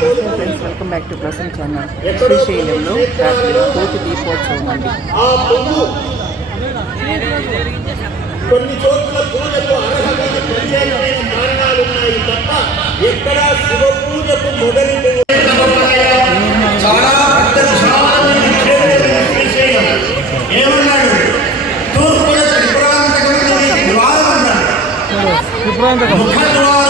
Friends welcome back to Prasan channel. శ్రీశైలంలో రాత్రి కోటి దీపోత్సవం అండి ఆ పొంగు కొన్ని చోట్ల పూజకు అర్హతకి ప్రత్యేకమైన కారణాలు ఉన్నాయి తప్ప ఎక్కడ శివ పూజకు మొదటి చాలా పెద్ద విశాలమైన క్షేత్రం శ్రీశైలం. ఏమన్నాడు? తూర్పున త్రిపురాంతకమైన ద్వారం అన్నాడు ముఖద్వారము అన్నాడు